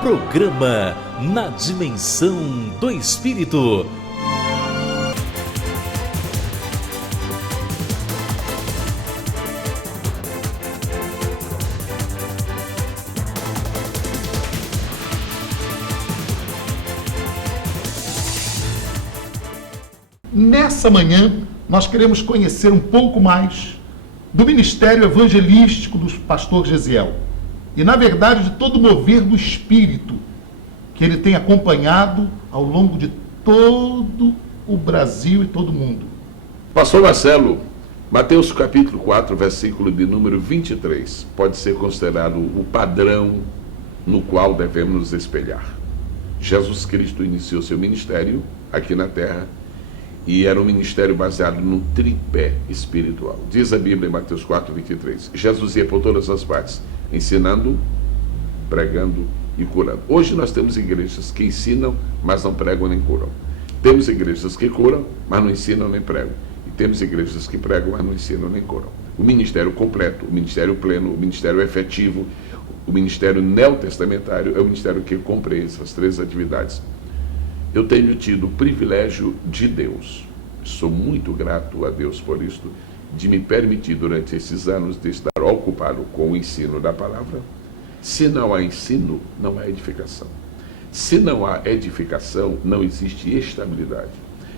Programa Na Dimensão do Espírito. Nessa manhã, nós queremos conhecer um pouco mais do ministério evangelístico do pastor Gesiel. E, na verdade, de todo o mover do Espírito que ele tem acompanhado ao longo de todo o Brasil e todo o mundo. Pastor Marcelo, Mateus capítulo 4, versículo de número 23, pode ser considerado o padrão no qual devemos nos espelhar. Jesus Cristo iniciou seu ministério aqui na terra e era um ministério baseado no tripé espiritual. Diz a Bíblia em Mateus 4, 23, Jesus ia por todas as partes, ensinando, pregando e curando. Hoje nós temos igrejas que ensinam, mas não pregam nem curam. Temos igrejas que curam, mas não ensinam nem pregam. E temos igrejas que pregam, mas não ensinam nem curam. O ministério completo, o ministério pleno, o ministério efetivo, o ministério neotestamentário é o ministério que cumpre essas três atividades. Eu tenho tido o privilégio de Deus, sou muito grato a Deus por isto, de me permitir durante esses anos de estar ocupado com o ensino da palavra. Se não há ensino, não há edificação. Se não há edificação, não existe estabilidade.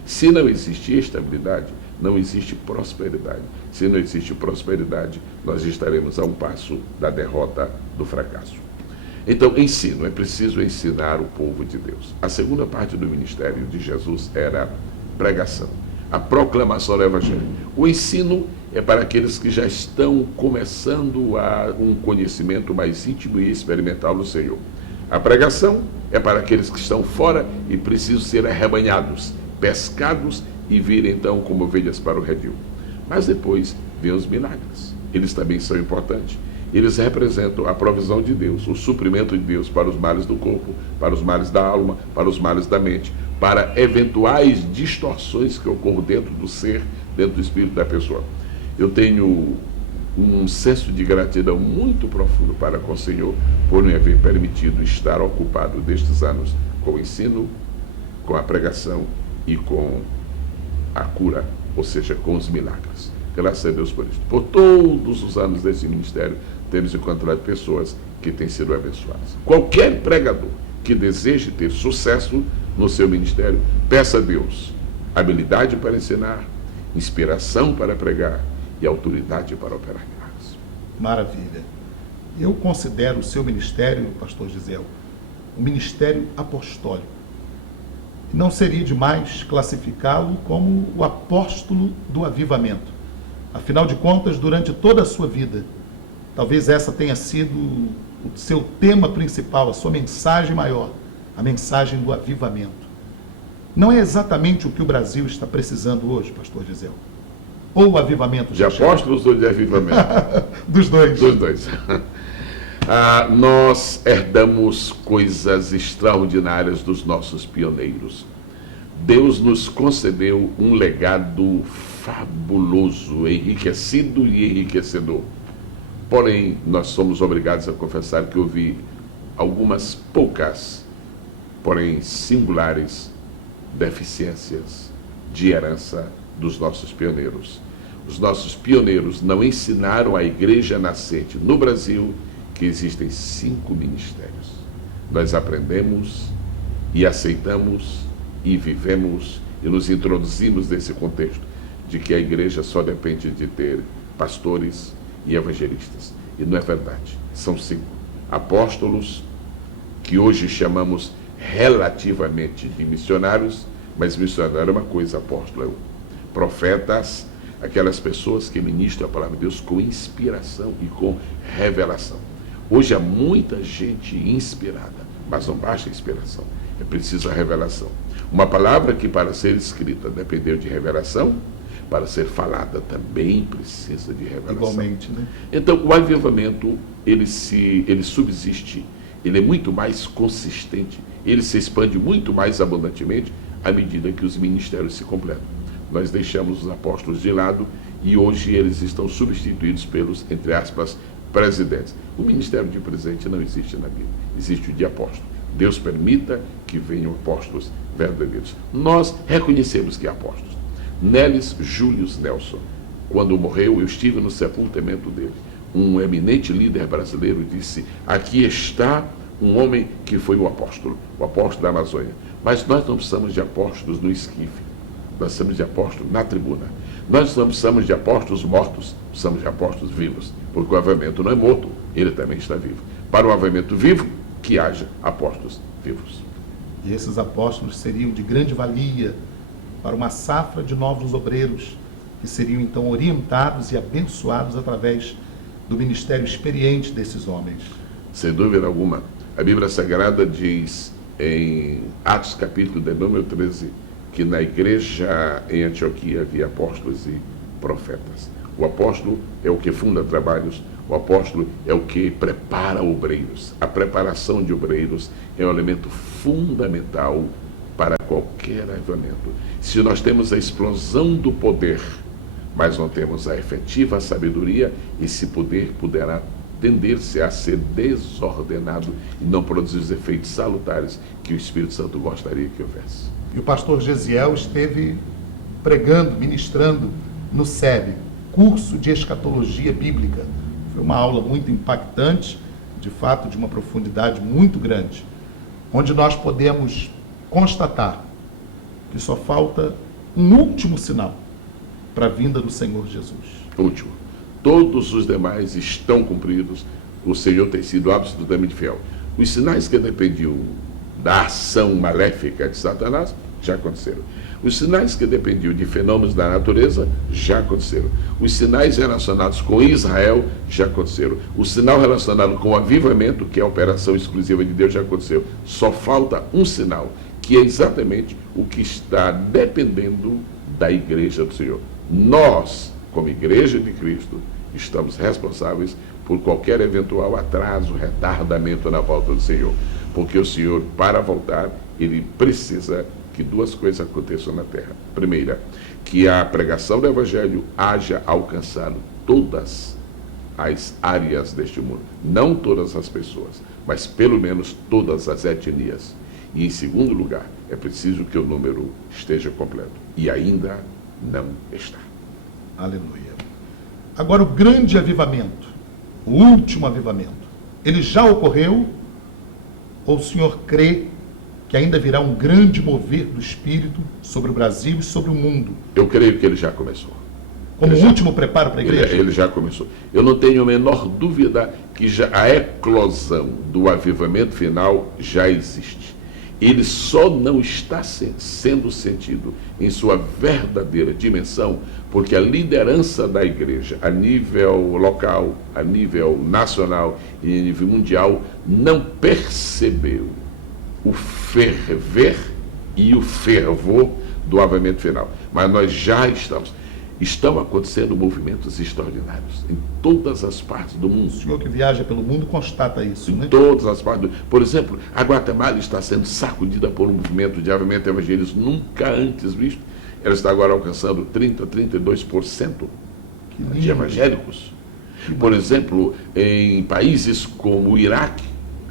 Se não existe estabilidade, não existe prosperidade. Se não existe prosperidade, nós estaremos a um passo da derrota, do fracasso. Então, ensino, é preciso ensinar o povo de Deus. A segunda parte do ministério de Jesus era a pregação, a proclamação do Evangelho. O ensino é para aqueles que já estão começando a um conhecimento mais íntimo e experimental do Senhor. A pregação é para aqueles que estão fora e precisam ser arrebanhados, pescados e vir então como ovelhas para o redil. Mas depois vêm os milagres. Eles também são importantes. Eles representam a provisão de Deus, o suprimento de Deus para os males do corpo, para os males da alma, para os males da mente, para eventuais distorções que ocorram dentro do ser, dentro do espírito da pessoa. Eu tenho um senso de gratidão muito profundo para com o Senhor por me haver permitido estar ocupado destes anos com o ensino, com a pregação e com a cura, ou seja, com os milagres. Graças a Deus por isso. Por todos os anos desse ministério, temos encontrado pessoas que têm sido abençoadas. Qualquer pregador que deseje ter sucesso no seu ministério, peça a Deus habilidade para ensinar, inspiração para pregar e autoridade para operar milagres. Maravilha. Eu considero o seu ministério, pastor Gesiel, um ministério apostólico. Não seria demais classificá-lo como o apóstolo do avivamento. Afinal de contas, durante toda a sua vida, talvez essa tenha sido o seu tema principal, a sua mensagem maior, a mensagem do avivamento. Não é exatamente o que o Brasil está precisando hoje, pastor Gesiel? Ou o avivamento? De apóstolos ou de avivamento? Dos dois. Dos dois. Nós herdamos coisas extraordinárias dos nossos pioneiros. Deus nos concedeu um legado fabuloso, enriquecido e enriquecedor. Porém, nós somos obrigados a confessar que houve algumas poucas, porém singulares, deficiências de herança dos nossos pioneiros. Os nossos pioneiros não ensinaram à igreja nascente no Brasil que existem 5 ministérios. Nós aprendemos e aceitamos e vivemos e nos introduzimos nesse contexto de que a igreja só depende de ter pastores e evangelistas. E não é verdade. São 5 apóstolos, que hoje chamamos relativamente de missionários, mas missionário é uma coisa, apóstolo é outro. Profetas, aquelas pessoas que ministram a palavra de Deus com inspiração e com revelação. Hoje há muita gente inspirada, mas não basta a inspiração, é preciso a revelação. Uma palavra que para ser escrita dependeu de revelação, para ser falada também precisa de revelação. Igualmente, né? Então, o avivamento, ele subsiste, ele é muito mais consistente, ele se expande muito mais abundantemente à medida que os ministérios se completam. Nós deixamos os apóstolos de lado e hoje eles estão substituídos pelos, entre aspas, presidentes. O ministério de presidente não existe na Bíblia, existe o de apóstolo. Deus permita que venham apóstolos verdadeiros. Nós reconhecemos que há apóstolos. Neles Július Nelson, quando morreu, eu estive no sepultamento dele. Um eminente líder brasileiro disse: aqui está um homem que foi o apóstolo da Amazônia. Mas nós não precisamos de apóstolos no esquife, nós precisamos de apóstolos na tribuna. Nós não precisamos de apóstolos mortos, precisamos de apóstolos vivos, porque o avivamento não é morto, ele também está vivo. Para o avivamento vivo, que haja apóstolos vivos. E esses apóstolos seriam de grande valia para uma safra de novos obreiros, que seriam então orientados e abençoados através do ministério experiente desses homens. Sem dúvida alguma. A Bíblia Sagrada diz em Atos capítulo de número 13 que na igreja em Antioquia havia apóstolos e profetas. O apóstolo é o que funda trabalhos, o apóstolo é o que prepara obreiros. A preparação de obreiros é um elemento fundamental para qualquer avivamento. Se nós temos a explosão do poder, mas não temos a efetiva sabedoria, esse poder poderá tender-se a ser desordenado e não produzir os efeitos salutares que o Espírito Santo gostaria que houvesse. E o pastor Gesiel esteve pregando, ministrando no SEB, curso de escatologia bíblica. Foi uma aula muito impactante, de fato de uma profundidade muito grande, onde nós podemos constatar que só falta um último sinal para a vinda do Senhor Jesus. Último. Todos os demais estão cumpridos. O Senhor tem sido absolutamente fiel. Os sinais que dependiam da ação maléfica de Satanás já aconteceram. Os sinais que dependiam de fenômenos da natureza já aconteceram. Os sinais relacionados com Israel já aconteceram. O sinal relacionado com o avivamento, que é a operação exclusiva de Deus, já aconteceu. Só falta um sinal, que é exatamente o que está dependendo da igreja do Senhor. Nós, como igreja de Cristo, estamos responsáveis por qualquer eventual atraso, retardamento na volta do Senhor. Porque o Senhor, para voltar, ele precisa que duas coisas aconteçam na terra. Primeira, que a pregação do Evangelho haja alcançado todas as áreas deste mundo. Não todas as pessoas, mas pelo menos todas as etnias. E em segundo lugar, é preciso que o número esteja completo. E ainda não está. Aleluia. Agora o grande avivamento, o último avivamento, ele já ocorreu? Ou o senhor crê que ainda virá um grande mover do Espírito sobre o Brasil e sobre o mundo? Eu creio que ele já começou. Como último preparo para a igreja? Ele já começou. Eu não tenho a menor dúvida que a eclosão do avivamento final já existe. Ele só não está sendo sentido em sua verdadeira dimensão porque a liderança da igreja, a nível local, a nível nacional e a nível mundial, não percebeu o ferver e o fervor do avivamento final. Mas nós já estão acontecendo movimentos extraordinários em todas as partes do mundo. O senhor que viaja pelo mundo constata isso, né? Em todas as partes do mundo. Por exemplo, a Guatemala está sendo sacudida por um movimento de avivamento evangélico nunca antes visto. Ela está agora alcançando 32% de evangélicos. Por exemplo, em países como o Iraque,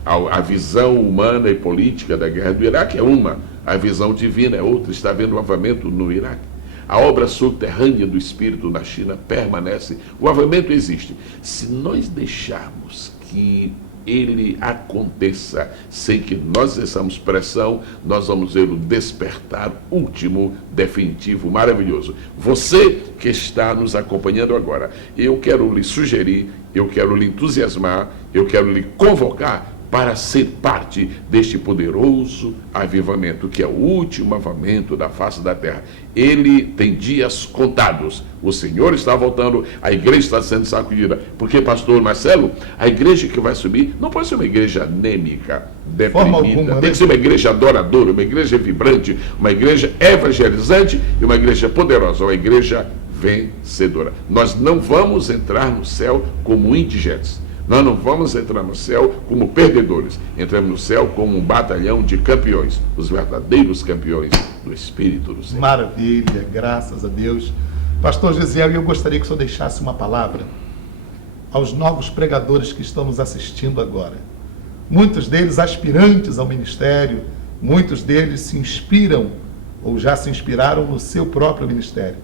a visão humana e política da guerra do Iraque é uma, a visão divina é outra. Está havendo um avivamento no Iraque. A obra subterrânea do Espírito na China permanece. O avivamento existe. Se nós deixarmos que ele aconteça sem que nós exerçamos pressão, nós vamos ver o despertar último, definitivo, maravilhoso. Você que está nos acompanhando agora, eu quero lhe sugerir, eu quero lhe entusiasmar, eu quero lhe convocar para ser parte deste poderoso avivamento, que é o último avivamento da face da terra. Ele tem dias contados. O Senhor está voltando, a igreja está sendo sacudida. Porque, pastor Marcelo, a igreja que vai subir não pode ser uma igreja anêmica, deprimida. Tem que ser uma igreja adoradora, uma igreja vibrante, uma igreja evangelizante e uma igreja poderosa, uma igreja vencedora. Nós não vamos entrar no céu como indigentes. Nós não vamos entrar no céu como perdedores. Entramos no céu como um batalhão de campeões, os verdadeiros campeões do Espírito do Senhor. Maravilha, graças a Deus. Pastor Gesiel, eu gostaria que o senhor deixasse uma palavra aos novos pregadores que estão nos assistindo agora. muitos deles aspirantes ao ministério, muitos deles se inspiram ou já se inspiraram no seu próprio ministério.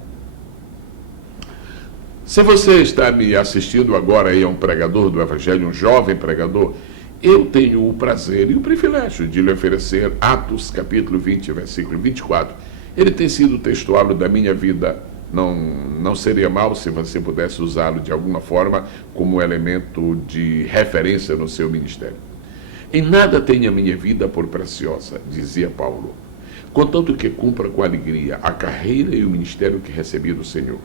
Se você está me assistindo agora e é um pregador do Evangelho, um jovem pregador, eu tenho o prazer e o privilégio de lhe oferecer Atos capítulo 20, versículo 24. Ele tem sido o textuário da minha vida. Não seria mal se você pudesse usá-lo de alguma forma como elemento de referência no seu ministério. Em nada tenho a minha vida por preciosa, dizia Paulo, contanto que cumpra com alegria a carreira e o ministério que recebi do Senhor,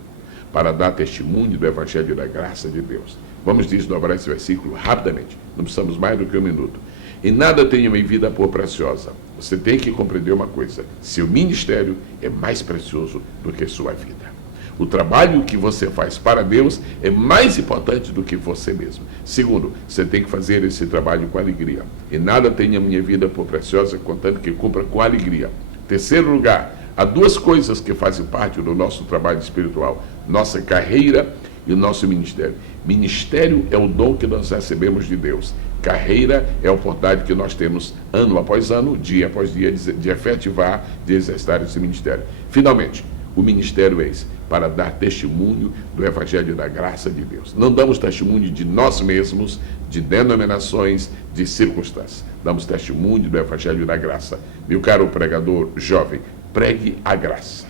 para dar testemunho do Evangelho da graça de Deus. Vamos desdobrar esse versículo rapidamente, não precisamos mais do que 1 minuto. Em nada tenho a minha vida por preciosa. Você tem que compreender uma coisa: seu ministério é mais precioso do que sua vida. O trabalho que você faz para Deus é mais importante do que você mesmo. Segundo, você tem que fazer esse trabalho com alegria. E nada tenho a minha vida por preciosa, contanto que cumpra com alegria. Terceiro lugar, há duas coisas que fazem parte do nosso trabalho espiritual: nossa carreira e o nosso ministério. Ministério é o dom que nós recebemos de Deus. Carreira é a oportunidade que nós temos ano após ano, dia após dia, de efetivar, de exercitar esse ministério. Finalmente, o ministério é esse: para dar testemunho do Evangelho da graça de Deus. Não damos testemunho de nós mesmos, de denominações, de circunstâncias. Damos testemunho do Evangelho da graça. Meu caro pregador jovem, pregue a graça.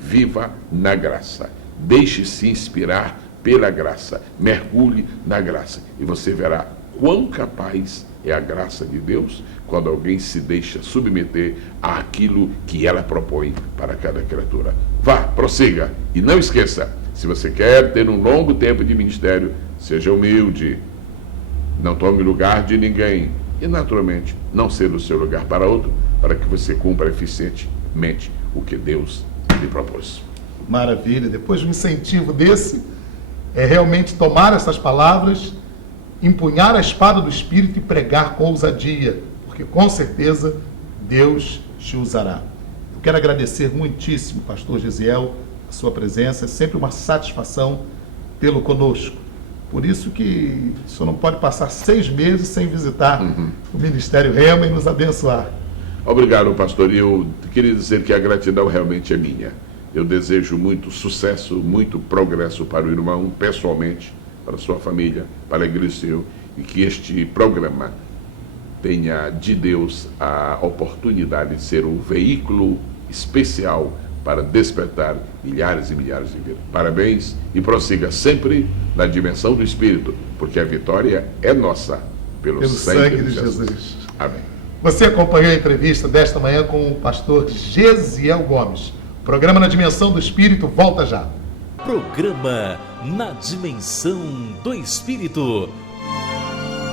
Viva na graça. Deixe-se inspirar pela graça. Mergulhe na graça. E você verá quão capaz é a graça de Deus quando alguém se deixa submeter àquilo que ela propõe para cada criatura. Vá, prossiga. E não esqueça, se você quer ter um longo tempo de ministério, seja humilde. Não tome lugar de ninguém. E, naturalmente, não ceda o seu lugar para outro, para que você cumpra eficientemente o que Deus lhe propôs. Maravilha. Depois de um incentivo desse, é realmente tomar essas palavras, empunhar a espada do Espírito e pregar com ousadia, porque com certeza Deus te usará. Eu quero agradecer muitíssimo, pastor Gesiel, a sua presença. É sempre uma satisfação tê-lo conosco. Por isso que o senhor não pode passar 6 meses sem visitar o Ministério Rema e nos abençoar. Obrigado, pastor. E eu queria dizer que a gratidão realmente é minha. Eu desejo muito sucesso, muito progresso para o irmão, pessoalmente, para a sua família, para a igreja, e que este programa tenha de Deus a oportunidade de ser um veículo especial para despertar milhares e milhares de vidas. Parabéns e prossiga sempre na dimensão do Espírito, porque a vitória é nossa, pelo sangue de Jesus. Amém. Você acompanhou a entrevista desta manhã com o pastor Gesiel Gomes. O programa Na Dimensão do Espírito volta já. Programa Na Dimensão do Espírito.